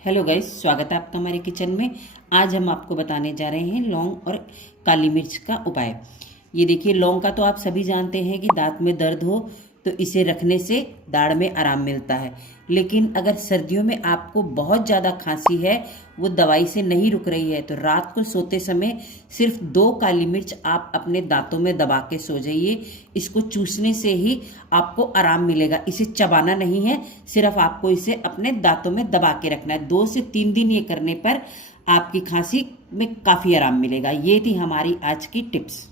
Hello guys, स्वागत है आपका हमारे किचन में। आज हम आपको बताने जा रहे हैं लौंग और काली मिर्च का उपाय। ये देखिए, लौंग का तो आप सभी जानते हैं कि दांत में दर्द हो तो इसे रखने से दाढ़ में आराम मिलता है। लेकिन अगर सर्दियों में आपको बहुत ज़्यादा खांसी है, वो दवाई से नहीं रुक रही है, तो रात को सोते समय सिर्फ 2 काली मिर्च आप अपने दांतों में दबा के सो जाइए। इसको चूसने से ही आपको आराम मिलेगा। इसे चबाना नहीं है, सिर्फ आपको इसे अपने दांतों में दबा के रखना है। 2 से 3 दिन ये करने पर आपकी खांसी में काफ़ी आराम मिलेगा। ये थी हमारी आज की टिप्स।